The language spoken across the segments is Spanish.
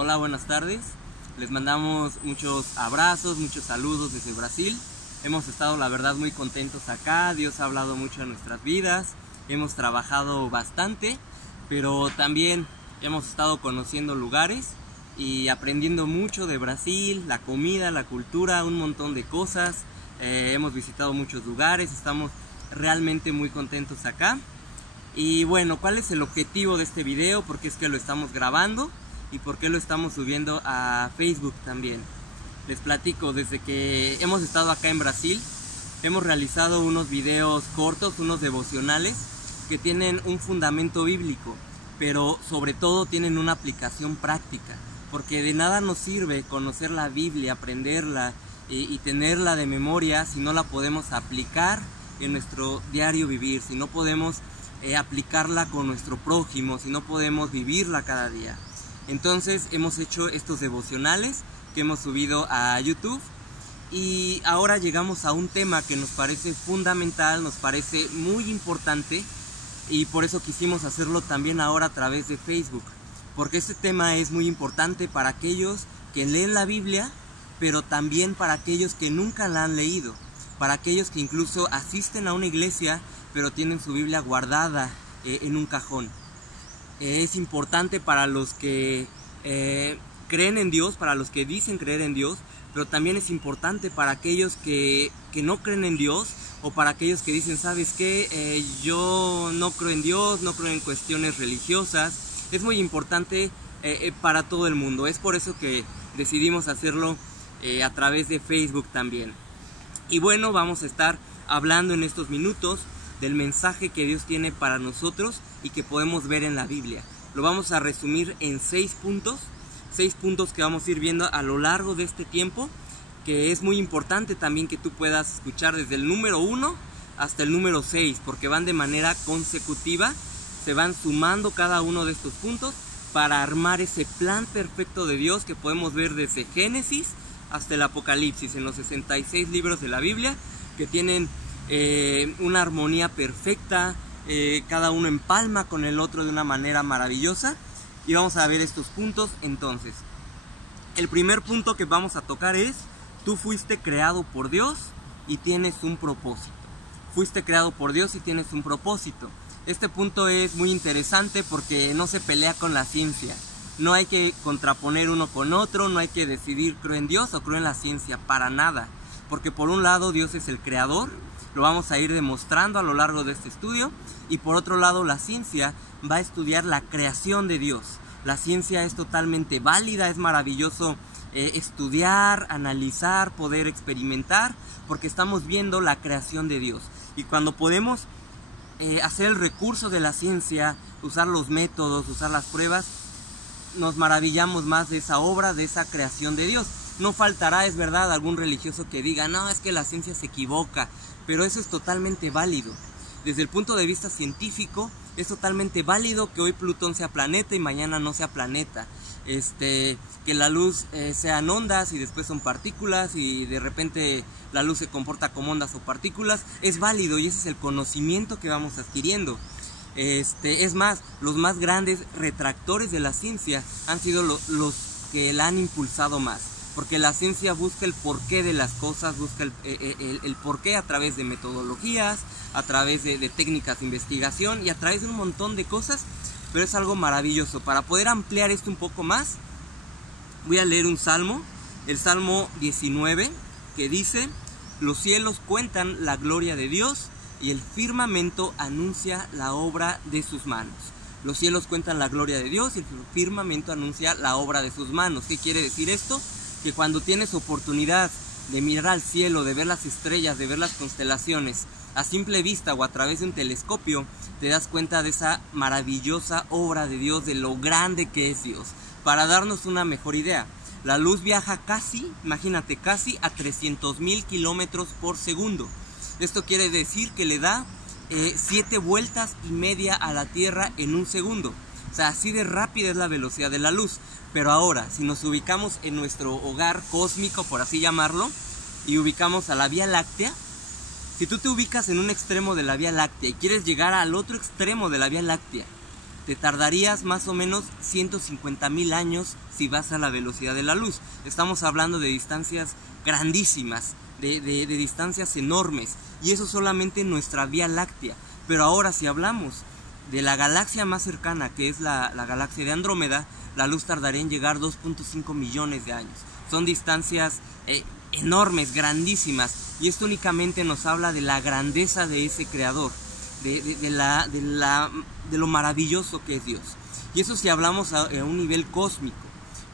Hola, buenas tardes. Les mandamos muchos abrazos, muchos saludos desde Brasil. Hemos estado, la verdad, muy contentos acá. Dios ha hablado mucho en nuestras vidas. Hemos trabajado bastante, pero también hemos estado conociendo lugares y aprendiendo mucho de Brasil, la comida, la cultura, un montón de cosas. Hemos visitado muchos lugares, estamos realmente muy contentos acá. Y bueno, ¿cuál es el objetivo de este video? ¿Por qué es que lo estamos grabando? ¿Y por qué lo estamos subiendo a Facebook también? Les platico, desde que hemos estado acá en Brasil, hemos realizado unos videos cortos, unos devocionales, que tienen un fundamento bíblico, pero sobre todo tienen una aplicación práctica, porque de nada nos sirve conocer la Biblia, aprenderla y tenerla de memoria si no la podemos aplicar en nuestro diario vivir, si no podemos aplicarla con nuestro prójimo, si no podemos vivirla cada día. Entonces hemos hecho estos devocionales que hemos subido a YouTube y ahora llegamos a un tema que nos parece fundamental, nos parece muy importante, y por eso quisimos hacerlo también ahora a través de Facebook, porque este tema es muy importante para aquellos que leen la Biblia, pero también para aquellos que nunca la han leído, para aquellos que incluso asisten a una iglesia pero tienen su Biblia guardada en un cajón. Es importante para los que creen en Dios, para los que dicen creer en Dios, pero también es importante para aquellos que no creen en Dios, o para aquellos que dicen, ¿sabes qué? Yo no creo en Dios, no creo en cuestiones religiosas. Es muy importante para todo el mundo. Es por eso que decidimos hacerlo a través de Facebook también. Y bueno, vamos a estar hablando en estos minutos del mensaje que Dios tiene para nosotros y que podemos ver en la Biblia. Lo vamos a resumir en 6 puntos que vamos a ir viendo a lo largo de este tiempo, que es muy importante también que tú puedas escuchar desde el número 1 hasta el número 6, porque van de manera consecutiva, se van sumando cada uno de estos puntos para armar ese plan perfecto de Dios que podemos ver desde Génesis hasta el Apocalipsis, en los 66 libros de la Biblia, que tienen una armonía perfecta, cada uno empalma con el otro de una manera maravillosa. Y vamos a ver estos puntos. Entonces, el primer punto que vamos a tocar es: tú fuiste creado por Dios y tienes un propósito. Fuiste creado por Dios y tienes un propósito. Este punto es muy interesante porque no se pelea con la ciencia. No hay que contraponer uno con otro, no hay que decidir creo en Dios o creo en la ciencia, para nada. Porque por un lado Dios es el creador, lo vamos a ir demostrando a lo largo de este estudio, y por otro lado la ciencia va a estudiar la creación de Dios. La ciencia es totalmente válida, es maravilloso estudiar, analizar, poder experimentar, porque estamos viendo la creación de Dios. Y cuando podemos hacer el recurso de la ciencia, usar los métodos, usar las pruebas, nos maravillamos más de esa obra, de esa creación de Dios. No faltará, es verdad, algún religioso que diga, no, es que la ciencia se equivoca, pero eso es totalmente válido. Desde el punto de vista científico, es totalmente válido que hoy Plutón sea planeta y mañana no sea planeta. Que la luz sean ondas y después son partículas, y de repente la luz se comporta como ondas o partículas. Es válido, y ese es el conocimiento que vamos adquiriendo. Es más, los más grandes retractores de la ciencia han sido los que la han impulsado más. Porque la ciencia busca el porqué de las cosas, busca el porqué a través de metodologías, a través de técnicas de investigación y a través de un montón de cosas, pero es algo maravilloso. Para poder ampliar esto un poco más, voy a leer un salmo, el Salmo 19, que dice: los cielos cuentan la gloria de Dios y el firmamento anuncia la obra de sus manos. Los cielos cuentan la gloria de Dios y el firmamento anuncia la obra de sus manos. ¿Qué quiere decir esto? Que cuando tienes oportunidad de mirar al cielo, de ver las estrellas, de ver las constelaciones a simple vista o a través de un telescopio, te das cuenta de esa maravillosa obra de Dios, de lo grande que es Dios. Para darnos una mejor idea, la luz viaja casi, imagínate, casi a 300,000 kilómetros por segundo. Esto quiere decir que le da 7 vueltas y media a la Tierra en un segundo. O sea, así de rápida es la velocidad de la luz. Pero ahora, si nos ubicamos en nuestro hogar cósmico, por así llamarlo, y ubicamos a la Vía Láctea, si tú te ubicas en un extremo de la Vía Láctea y quieres llegar al otro extremo de la Vía Láctea, te tardarías más o menos 150,000 años si vas a la velocidad de la luz. Estamos hablando de distancias grandísimas, de distancias enormes, y eso solamente en nuestra Vía Láctea. Pero ahora, si hablamos de la galaxia más cercana, que es la galaxia de Andrómeda, la luz tardaría en llegar 2.5 millones de años. Son distancias enormes, grandísimas, y esto únicamente nos habla de la grandeza de ese creador, de lo maravilloso que es Dios. Y eso si hablamos a un nivel cósmico.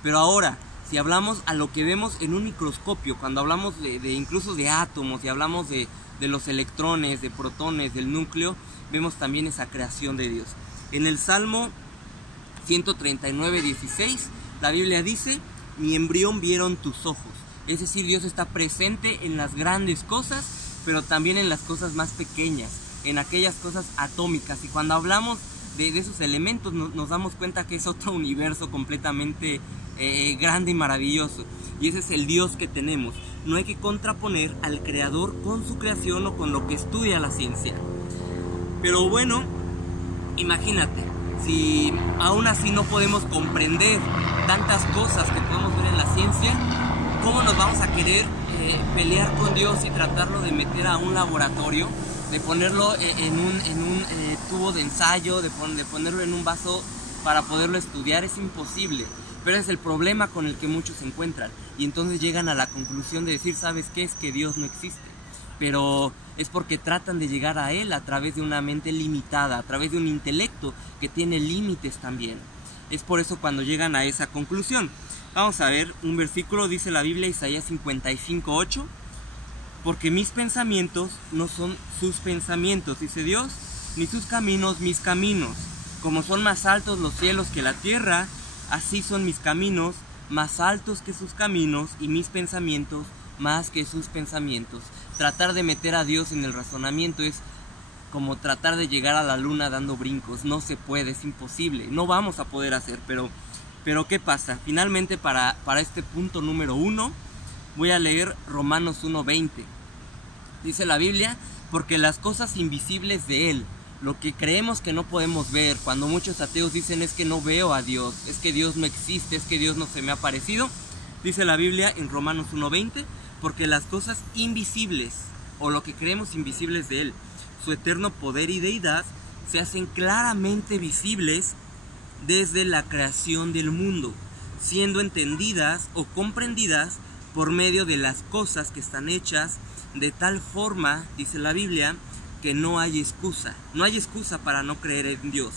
Pero ahora, si hablamos a lo que vemos en un microscopio, cuando hablamos incluso de átomos, y hablamos de los electrones, de protones, del núcleo, vemos también esa creación de Dios. En el Salmo 139:16, la Biblia dice: mi embrión vieron tus ojos. Es decir, Dios está presente en las grandes cosas, pero también en las cosas más pequeñas, en aquellas cosas atómicas. Y cuando hablamos de esos elementos nos damos cuenta que es otro universo completamente grande y maravilloso. Y ese es el Dios que tenemos. No hay que contraponer al creador con su creación o con lo que estudia la ciencia. Pero bueno, imagínate, si aún así no podemos comprender tantas cosas que podemos ver en la ciencia, ¿cómo nos vamos a querer pelear con Dios y tratarlo de meter a un laboratorio, de ponerlo en un tubo de ensayo, de ponerlo en un vaso para poderlo estudiar? Es imposible. Pero es el problema con el que muchos se encuentran, y entonces llegan a la conclusión de decir: ¿sabes qué? Es que Dios no existe. Pero es porque tratan de llegar a Él a través de una mente limitada, a través de un intelecto que tiene límites también. Es por eso cuando llegan a esa conclusión. Vamos a ver un versículo, dice la Biblia, Isaías 55:8. Porque mis pensamientos no son sus pensamientos, dice Dios, ni sus caminos mis caminos. Como son más altos los cielos que la tierra, así son mis caminos más altos que sus caminos, y mis pensamientos más que sus pensamientos. Tratar de meter a Dios en el razonamiento es como tratar de llegar a la luna dando brincos. No se puede, es imposible, no vamos a poder hacer. Pero ¿qué pasa? Finalmente para este punto número 1 voy a leer Romanos 1:20. Dice la Biblia: porque las cosas invisibles de Él, lo que creemos que no podemos ver, cuando muchos ateos dicen: es que no veo a Dios, es que Dios no existe, es que Dios no se me ha aparecido, dice la Biblia en Romanos 1:20: porque las cosas invisibles, o lo que creemos invisibles de Él, su eterno poder y deidad, se hacen claramente visibles desde la creación del mundo, siendo entendidas o comprendidas por medio de las cosas que están hechas, de tal forma, dice la Biblia, que no hay excusa para no creer en Dios.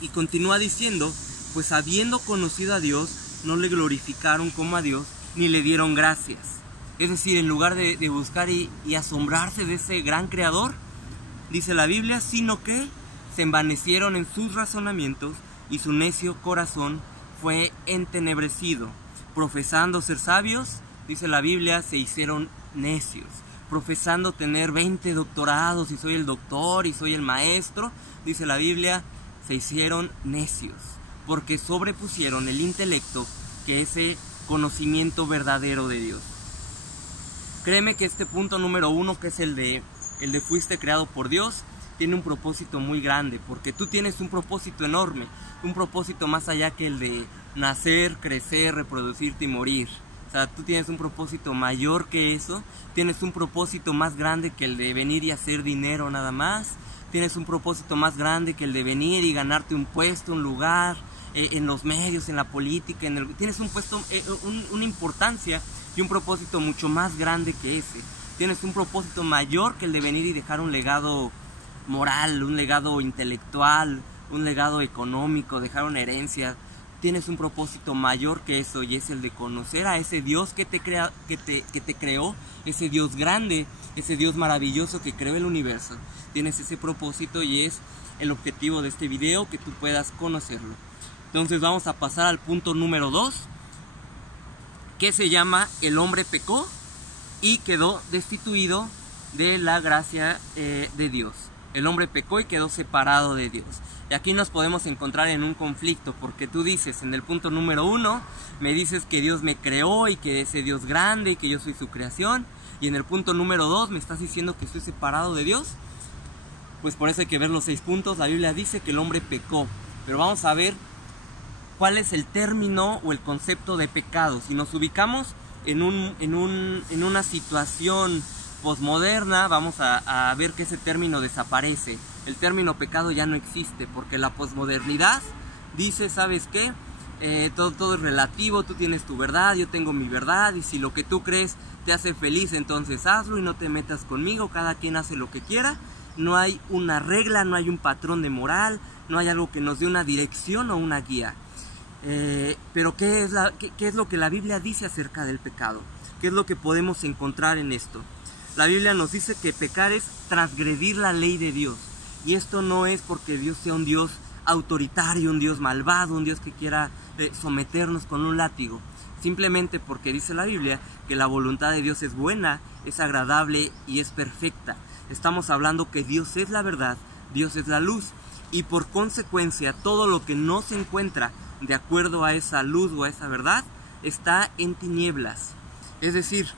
Y continúa diciendo: pues habiendo conocido a Dios, no le glorificaron como a Dios, ni le dieron gracias. Es decir, en lugar de buscar y asombrarse de ese gran creador, dice la Biblia, sino que se envanecieron en sus razonamientos, y su necio corazón fue entenebrecido. Profesando ser sabios, dice la Biblia, se hicieron necios. Profesando tener 20 doctorados, y soy el doctor y soy el maestro, dice la Biblia, se hicieron necios, porque sobrepusieron el intelecto, que es ese conocimiento verdadero de Dios. Créeme que este punto número 1, que es el de fuiste creado por Dios, tiene un propósito muy grande, porque tú tienes un propósito enorme, un propósito más allá que el de nacer, crecer, reproducirte y morir. O sea, tú tienes un propósito mayor que eso, tienes un propósito más grande que el de venir y hacer dinero nada más, tienes un propósito más grande que el de venir y ganarte un puesto, un lugar, en los medios, en la política, tienes un puesto, una importancia y un propósito mucho más grande que ese. Tienes un propósito mayor que el de venir y dejar un legado moral, un legado intelectual, un legado económico, dejar una herencia. Tienes un propósito mayor que eso, y es el de conocer a ese Dios que te creó, ese Dios grande, ese Dios maravilloso que creó el universo. Tienes ese propósito y es el objetivo de este video, que tú puedas conocerlo. Entonces vamos a pasar al punto número 2, que se llama: el hombre pecó y quedó destituido de la gracia de Dios. El hombre pecó y quedó separado de Dios. Y aquí nos podemos encontrar en un conflicto, porque tú dices en el punto número 1, me dices que Dios me creó y que ese Dios grande y que yo soy su creación, y en el punto número 2 me estás diciendo que estoy separado de Dios. Pues por eso hay que ver los 6 puntos. La Biblia dice que el hombre pecó. pero vamos a ver cuál es el término o el concepto de pecado. Si nos ubicamos en una situación posmoderna, vamos a ver que ese término desaparece. El término pecado ya no existe, porque la posmodernidad dice, ¿sabes qué? Todo es relativo, tú tienes tu verdad, yo tengo mi verdad, y si lo que tú crees te hace feliz, entonces hazlo y no te metas conmigo, cada quien hace lo que quiera. No hay una regla, no hay un patrón de moral, no hay algo que nos dé una dirección o una guía. Pero ¿qué es lo que la Biblia dice acerca del pecado? ¿Qué es lo que podemos encontrar en esto? La Biblia nos dice que pecar es transgredir la ley de Dios. Y esto no es porque Dios sea un Dios autoritario, un Dios malvado, un Dios que quiera someternos con un látigo. Simplemente porque dice la Biblia que la voluntad de Dios es buena, es agradable y es perfecta. Estamos hablando que Dios es la verdad, Dios es la luz. Y por consecuencia, todo lo que no se encuentra de acuerdo a esa luz o a esa verdad, está en tinieblas. Es decir,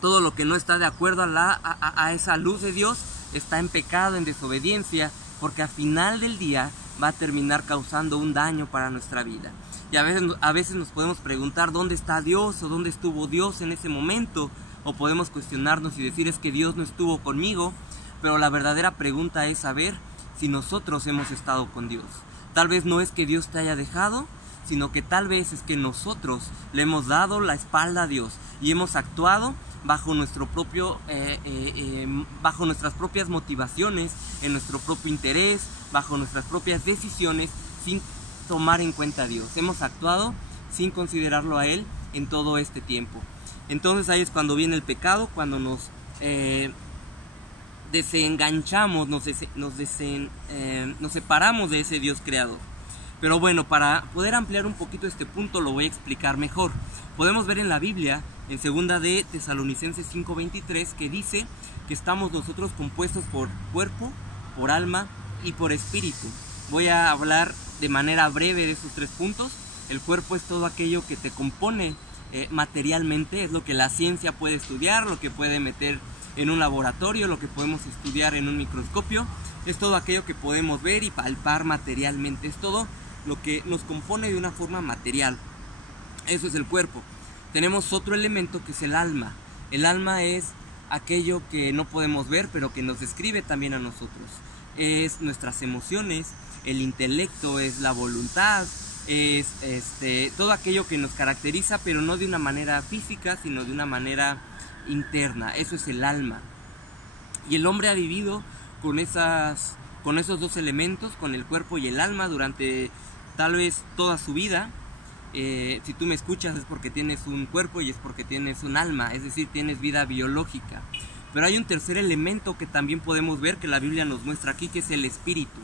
todo lo que no está de acuerdo a esa luz de Dios está en pecado, en desobediencia, porque al final del día va a terminar causando un daño para nuestra vida. Y a veces nos podemos preguntar dónde está Dios o dónde estuvo Dios en ese momento, o podemos cuestionarnos y decir es que Dios no estuvo conmigo, pero la verdadera pregunta es saber si nosotros hemos estado con Dios. Tal vez no es que Dios te haya dejado, sino que tal vez es que nosotros le hemos dado la espalda a Dios y hemos actuado bajo nuestro propio, bajo nuestras propias motivaciones, en nuestro propio interés, bajo nuestras propias decisiones, sin tomar en cuenta a Dios. Hemos actuado sin considerarlo a Él en todo este tiempo. Entonces ahí es cuando viene el pecado, cuando nos desenganchamos, nos separamos de ese Dios creador. Pero bueno, para poder ampliar un poquito este punto lo voy a explicar mejor. Podemos ver en la Biblia, en 2 de Tesalonicenses 5:23, que dice que estamos nosotros compuestos por cuerpo, por alma y por espíritu. Voy a hablar de manera breve de esos 3 puntos. El cuerpo es todo aquello que te compone materialmente, es lo que la ciencia puede estudiar, lo que puede meter en un laboratorio, lo que podemos estudiar en un microscopio. Es todo aquello que podemos ver y palpar materialmente, es todo lo que nos compone de una forma material. Eso es el cuerpo. Tenemos otro elemento que es el alma. El alma es aquello que no podemos ver, pero que nos describe también a nosotros. Es nuestras emociones, el intelecto, es la voluntad, es todo aquello que nos caracteriza, pero no de una manera física, sino de una manera interna. Eso es el alma. Y el hombre ha vivido con esos 2 elementos, con el cuerpo y el alma, durante tal vez toda su vida. Si tú me escuchas es porque tienes un cuerpo y es porque tienes un alma, es decir, tienes vida biológica. Pero hay un tercer elemento que también podemos ver, que la Biblia nos muestra aquí, que es el espíritu.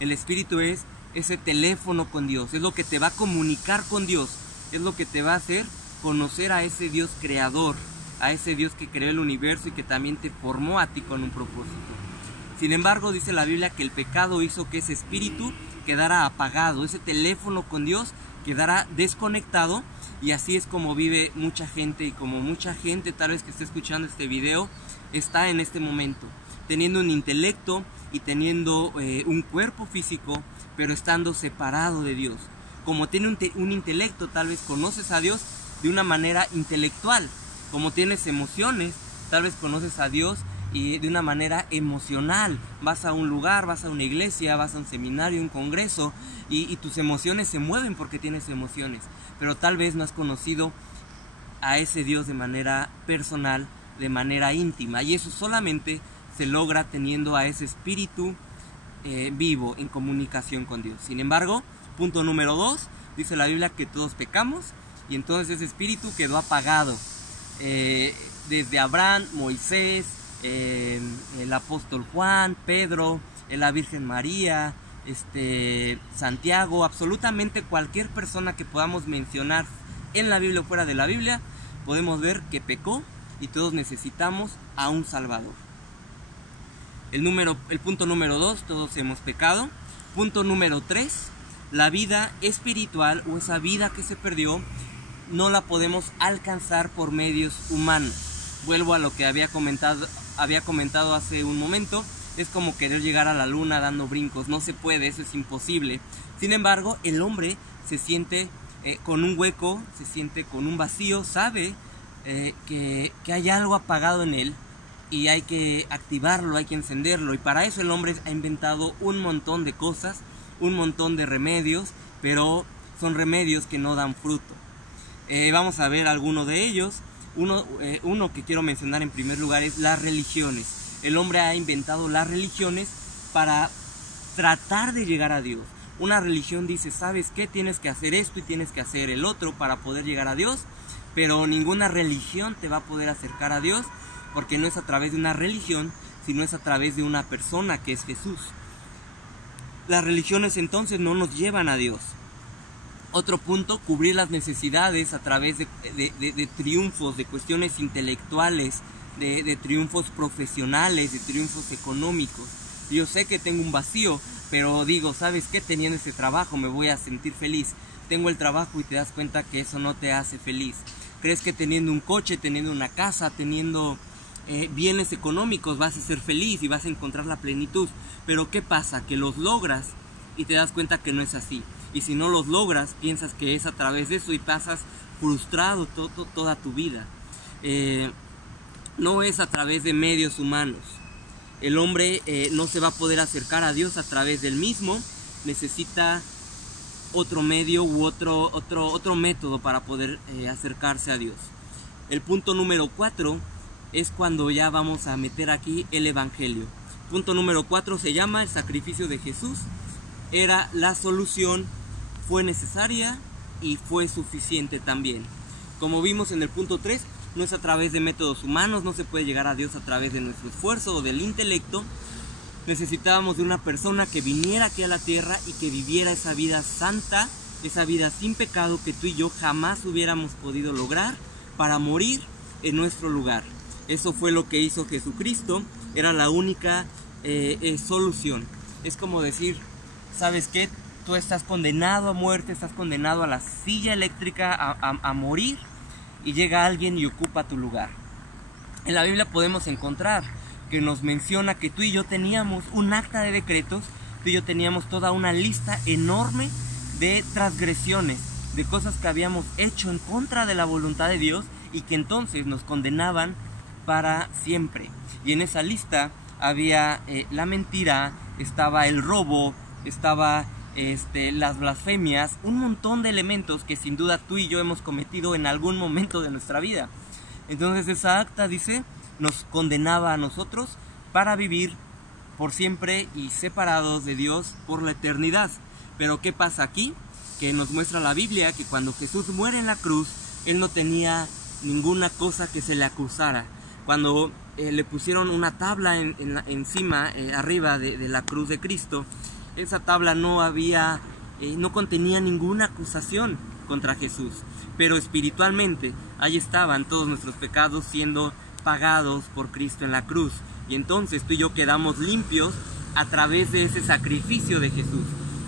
El espíritu es ese teléfono con Dios, es lo que te va a comunicar con Dios, es lo que te va a hacer conocer a ese Dios creador, a ese Dios que creó el universo y que también te formó a ti con un propósito. Sin embargo, dice la Biblia que el pecado hizo que ese espíritu quedara apagado, ese teléfono con Dios quedara desconectado, y así es como vive mucha gente, y como mucha gente tal vez que esté escuchando este video está en este momento, teniendo un intelecto y teniendo un cuerpo físico, pero estando separado de Dios. Como tiene un intelecto, tal vez conoces a Dios de una manera intelectual. Como tienes emociones, tal vez conoces a Dios y de una manera emocional. Vas a un lugar, vas a una iglesia, vas a un seminario, un congreso, y tus emociones se mueven porque tienes emociones. Pero tal vez no has conocido a ese Dios de manera personal, de manera íntima. Y eso solamente se logra teniendo a ese espíritu vivo, en comunicación con Dios. Sin embargo, punto número 2, dice la Biblia que todos pecamos, y entonces ese espíritu quedó apagado. Desde Abraham, Moisés, el apóstol Juan, Pedro, la Virgen María, Santiago, absolutamente cualquier persona que podamos mencionar en la Biblia o fuera de la Biblia, podemos ver que pecó y todos necesitamos a un Salvador. El punto número 2, todos hemos pecado. Punto número 3, la vida espiritual o esa vida que se perdió no la podemos alcanzar por medios humanos. Vuelvo a lo que había comentado hace un momento. es como querer llegar a la luna dando brincos, no se puede, eso es imposible. Sin embargo, el hombre se siente con un hueco, se siente con un vacío, sabe que hay algo apagado en él y hay que activarlo, hay que encenderlo, y para eso el hombre ha inventado un montón de cosas, un montón de remedios, pero son remedios que no dan fruto. Vamos a ver algunos de ellos. Uno que quiero mencionar en primer lugar es las religiones. El hombre ha inventado las religiones para tratar de llegar a Dios. Una religión dice, ¿sabes qué? Tienes que hacer esto y tienes que hacer el otro para poder llegar a Dios, pero ninguna religión te va a poder acercar a Dios, porque no es a través de una religión, sino es a través de una persona que es Jesús. Las religiones entonces no nos llevan a Dios. Otro punto, cubrir las necesidades a través de triunfos, de cuestiones intelectuales, de triunfos profesionales, de triunfos económicos. Yo sé que tengo un vacío, pero digo, ¿sabes qué? Teniendo ese trabajo me voy a sentir feliz. Tengo el trabajo y te das cuenta que eso no te hace feliz. Crees que teniendo un coche, teniendo una casa, teniendo bienes económicos vas a ser feliz y vas a encontrar la plenitud. Pero ¿qué pasa? Que los logras y te das cuenta que no es así. Y si no los logras, piensas que es a través de eso y pasas frustrado toda tu vida. No es a través de medios humanos. El hombre no se va a poder acercar a Dios a través del mismo. Necesita otro medio u otro método para poder acercarse a Dios. El punto número 4 es cuando ya vamos a meter aquí el Evangelio. Punto número 4 se llama el sacrificio de Jesús. Era la solución, fue necesaria y fue suficiente también. Como vimos en el punto 3, no es a través de métodos humanos, no se puede llegar a Dios a través de nuestro esfuerzo o del intelecto. Necesitábamos de una persona que viniera aquí a la tierra y que viviera esa vida santa, esa vida sin pecado que tú y yo jamás hubiéramos podido lograr, para morir en nuestro lugar. Eso fue lo que hizo Jesucristo, era la única solución. Es como decir, ¿sabes qué? Tú estás condenado a muerte, estás condenado a la silla eléctrica, a morir, y llega alguien y ocupa tu lugar. En la Biblia podemos encontrar que nos menciona que tú y yo teníamos un acta de decretos, tú y yo teníamos toda una lista enorme de transgresiones, de cosas que habíamos hecho en contra de la voluntad de Dios y que entonces nos condenaban para siempre. Y en esa lista había la mentira, estaba el robo, estaba las blasfemias, un montón de elementos que sin duda tú y yo hemos cometido en algún momento de nuestra vida. Entonces esa acta, dice, nos condenaba a nosotros para vivir por siempre y separados de Dios por la eternidad. Pero ¿qué pasa aquí? Que nos muestra la Biblia que cuando Jesús muere en la cruz, Él no tenía ninguna cosa que se le acusara. Cuando le pusieron una tabla encima, arriba de la cruz de Cristo, esa tabla no contenía ninguna acusación contra Jesús. Pero espiritualmente, ahí estaban todos nuestros pecados siendo pagados por Cristo en la cruz. Y entonces tú y yo quedamos limpios a través de ese sacrificio de Jesús.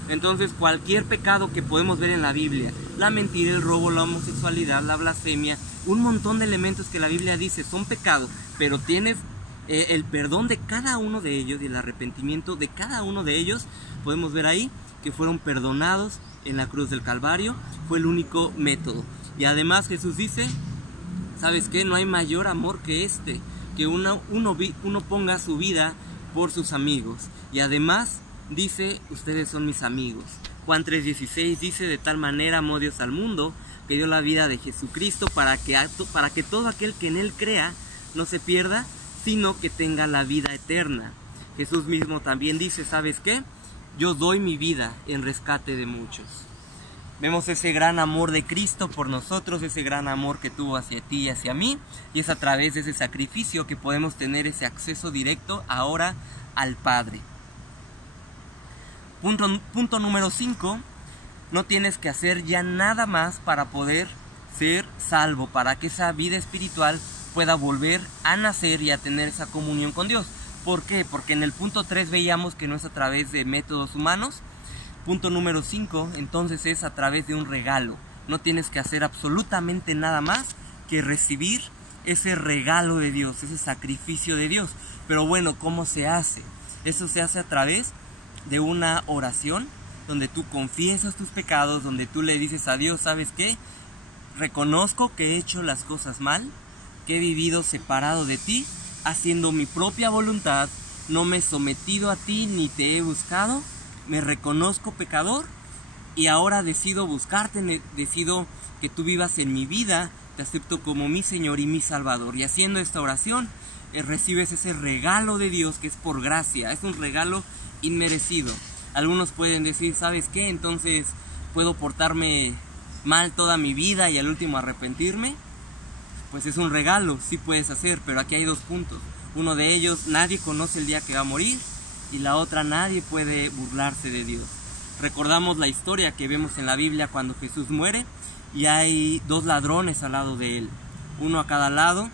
Entonces cualquier pecado que podemos ver en la Biblia, la mentira, el robo, la homosexualidad, la blasfemia, un montón de elementos que la Biblia dice son pecados, pero tienes el perdón de cada uno de ellos y el arrepentimiento de cada uno de ellos. Podemos ver ahí que fueron perdonados en la cruz del Calvario. Fue el único método. Y además Jesús dice, ¿sabes qué? No hay mayor amor que este, que uno ponga su vida por sus amigos. Y además dice, ustedes son mis amigos. Juan 3:16 dice, de tal manera amó Dios al mundo, que dio la vida de Jesucristo para que todo aquel que en Él crea no se pierda, sino que tenga la vida eterna. Jesús mismo también dice, ¿sabes qué? Yo doy mi vida en rescate de muchos. Vemos ese gran amor de Cristo por nosotros, ese gran amor que tuvo hacia ti y hacia mí, y es a través de ese sacrificio que podemos tener ese acceso directo ahora al Padre. Punto número 5, no tienes que hacer ya nada más para poder ser salvo, para que esa vida espiritual pueda volver a nacer y a tener esa comunión con Dios. ¿Por qué? Porque en el punto 3 veíamos que no es a través de métodos humanos. Punto número 5, entonces es a través de un regalo. No tienes que hacer absolutamente nada más que recibir ese regalo de Dios, ese sacrificio de Dios. Pero bueno, ¿cómo se hace? Eso se hace a través de una oración donde tú confiesas tus pecados, donde tú le dices a Dios, ¿sabes qué? Reconozco que he hecho las cosas mal, que he vivido separado de ti, haciendo mi propia voluntad, no me he sometido a ti ni te he buscado, me reconozco pecador y ahora decido buscarte, decido que tú vivas en mi vida, te acepto como mi Señor y mi Salvador. Y haciendo esta oración, recibes ese regalo de Dios que es por gracia, es un regalo inmerecido. Algunos pueden decir, ¿sabes qué? Entonces, ¿puedo portarme mal toda mi vida y al último arrepentirme? Pues es un regalo, sí puedes hacer, pero aquí hay dos puntos. Uno de ellos, nadie conoce el día que va a morir, y la otra, nadie puede burlarse de Dios. Recordamos la historia que vemos en la Biblia cuando Jesús muere y hay dos ladrones al lado de él, uno a cada lado.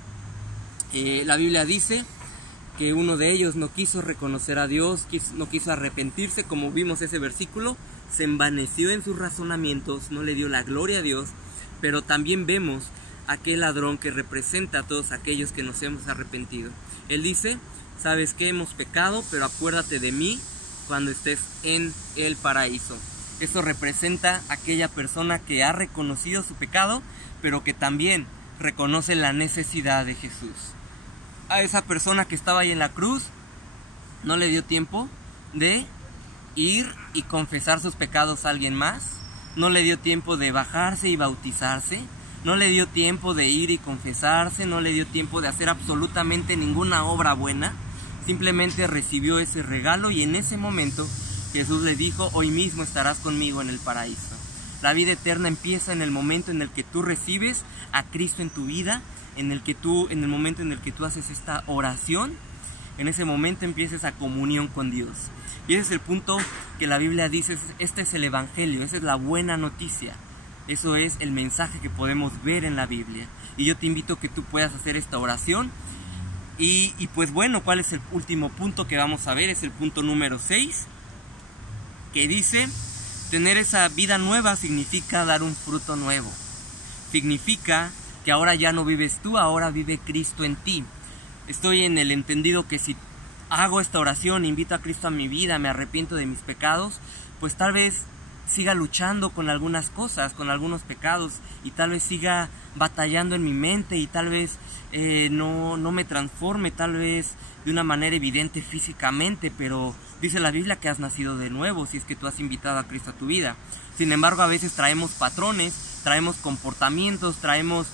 La Biblia dice que uno de ellos no quiso reconocer a Dios, no quiso arrepentirse, como vimos ese versículo, se envaneció en sus razonamientos, no le dio la gloria a Dios. Pero también vemos aquel ladrón que representa a todos aquellos que nos hemos arrepentido. Él dice, sabes que hemos pecado, pero acuérdate de mí cuando estés en el paraíso. Esto representa a aquella persona que ha reconocido su pecado, pero que también reconoce la necesidad de Jesús. A esa persona que estaba ahí en la cruz, no le dio tiempo de ir y confesar sus pecados a alguien más, no le dio tiempo de bajarse y bautizarse, no le dio tiempo de ir y confesarse, no le dio tiempo de hacer absolutamente ninguna obra buena. Simplemente recibió ese regalo y en ese momento Jesús le dijo, hoy mismo estarás conmigo en el paraíso. La vida eterna empieza en el momento en el que tú recibes a Cristo en tu vida, en el momento en el que tú haces esta oración, en ese momento empieza esa comunión con Dios. Y ese es el punto que la Biblia dice, este es el Evangelio, esa es la buena noticia. Eso es el mensaje que podemos ver en la Biblia. Y yo te invito a que tú puedas hacer esta oración. Y pues bueno, ¿cuál es el último punto que vamos a ver? Es el punto número 6, que dice, tener esa vida nueva significa dar un fruto nuevo. Significa que ahora ya no vives tú, ahora vive Cristo en ti. Estoy en el entendido que si hago esta oración, invito a Cristo a mi vida, me arrepiento de mis pecados, pues tal vez siga luchando con algunas cosas, con algunos pecados, y tal vez siga batallando en mi mente y tal vez no me transforme, tal vez de una manera evidente físicamente, pero dice la Biblia que has nacido de nuevo si es que tú has invitado a Cristo a tu vida. Sin embargo, a veces traemos patrones, traemos comportamientos, traemos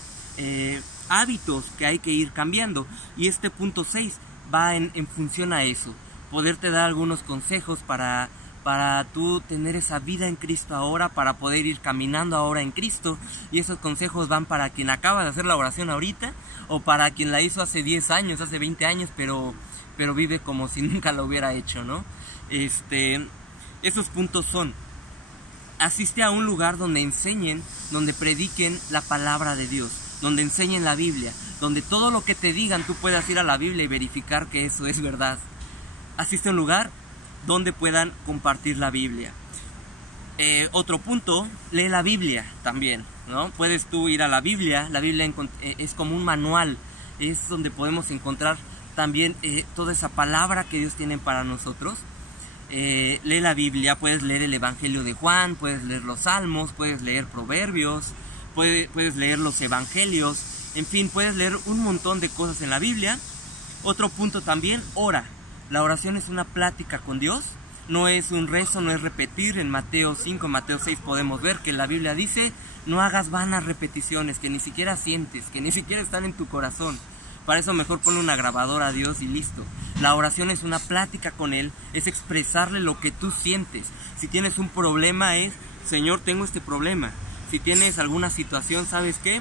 hábitos que hay que ir cambiando, y este punto 6 va en función a eso, poderte dar algunos consejos para tú tener esa vida en Cristo ahora, para poder ir caminando ahora en Cristo. Y esos consejos van para quien acaba de hacer la oración ahorita, o para quien la hizo hace 10 años, hace 20 años, pero vive como si nunca lo hubiera hecho, ¿no? Esos puntos son: asiste a un lugar donde enseñen, donde prediquen la palabra de Dios, donde enseñen la Biblia, donde todo lo que te digan tú puedas ir a la Biblia y verificar que eso es verdad. Asiste a un lugar donde puedan compartir la Biblia. Otro punto, lee la Biblia también, ¿no? Puedes tú ir a la Biblia es como un manual, es donde podemos encontrar también toda esa palabra que Dios tiene para nosotros. Lee la Biblia, puedes leer el Evangelio de Juan, puedes leer los Salmos, puedes leer Proverbios, puedes leer los Evangelios, en fin, puedes leer un montón de cosas en la Biblia. Otro punto también, ora. La oración es una plática con Dios, no es un rezo, no es repetir. En Mateo 5, Mateo 6 podemos ver que la Biblia dice, no hagas vanas repeticiones, que ni siquiera sientes, que ni siquiera están en tu corazón. Para eso mejor ponle una grabadora a Dios y listo. La oración es una plática con Él, es expresarle lo que tú sientes. Si tienes un problema es, Señor, tengo este problema. Si tienes alguna situación, ¿sabes qué?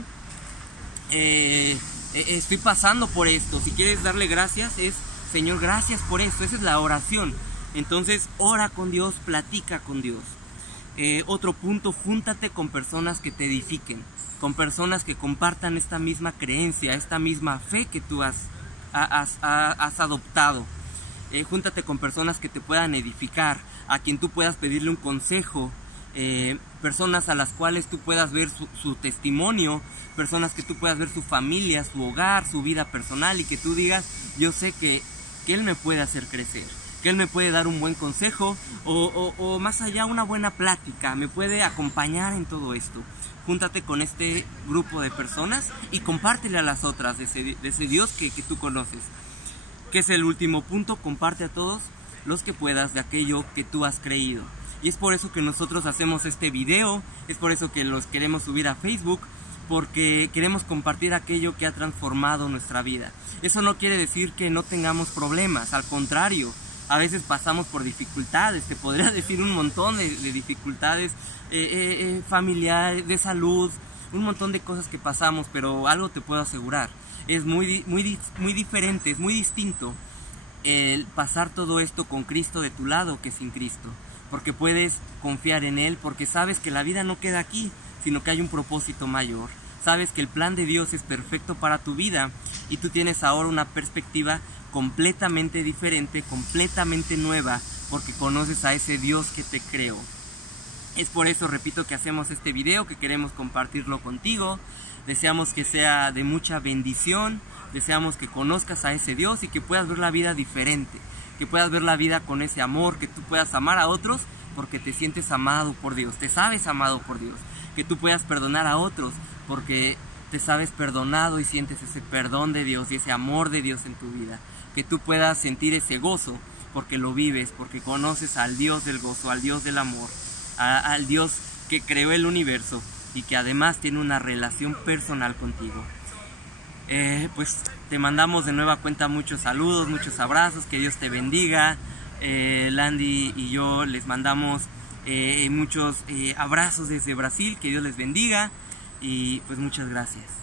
Estoy pasando por esto. Si quieres darle gracias es, Señor, gracias por esto. Esa es la oración. Entonces, ora con Dios, platica con Dios. Otro punto, júntate con personas que te edifiquen, con personas que compartan esta misma creencia, esta misma fe que tú has adoptado. Júntate con personas que te puedan edificar, a quien tú puedas pedirle un consejo, personas a las cuales tú puedas ver su testimonio, personas que tú puedas ver su familia, su hogar, su vida personal, y que tú digas, yo sé que Él me puede hacer crecer, que Él me puede dar un buen consejo o más allá una buena plática, me puede acompañar en todo esto. Júntate con este grupo de personas y compártele a las otras de ese Dios que tú conoces. Que es el último punto, comparte a todos los que puedas de aquello que tú has creído. Y es por eso que nosotros hacemos este video, es por eso que los queremos subir a Facebook, porque queremos compartir aquello que ha transformado nuestra vida. Eso no quiere decir que no tengamos problemas, al contrario, a veces pasamos por dificultades, te podría decir un montón de dificultades familiares, de salud, un montón de cosas que pasamos, pero algo te puedo asegurar, es muy diferente, es muy distinto el pasar todo esto con Cristo de tu lado que sin Cristo, porque puedes confiar en Él, porque sabes que la vida no queda aquí, sino que hay un propósito mayor. Sabes que el plan de Dios es perfecto para tu vida y tú tienes ahora una perspectiva completamente diferente, completamente nueva, porque conoces a ese Dios que te creó. Es por eso, repito, que hacemos este video, que queremos compartirlo contigo. Deseamos que sea de mucha bendición, deseamos que conozcas a ese Dios y que puedas ver la vida diferente, que puedas ver la vida con ese amor, que tú puedas amar a otros porque te sientes amado por Dios, te sabes amado por Dios, que tú puedas perdonar a otros porque te sabes perdonado y sientes ese perdón de Dios y ese amor de Dios en tu vida, que tú puedas sentir ese gozo porque lo vives, porque conoces al Dios del gozo, al Dios del amor, al Dios que creó el universo y que además tiene una relación personal contigo. Pues te mandamos de nueva cuenta muchos saludos, muchos abrazos, que Dios te bendiga. Landy y yo les mandamos muchos abrazos desde Brasil, que Dios les bendiga y pues muchas gracias.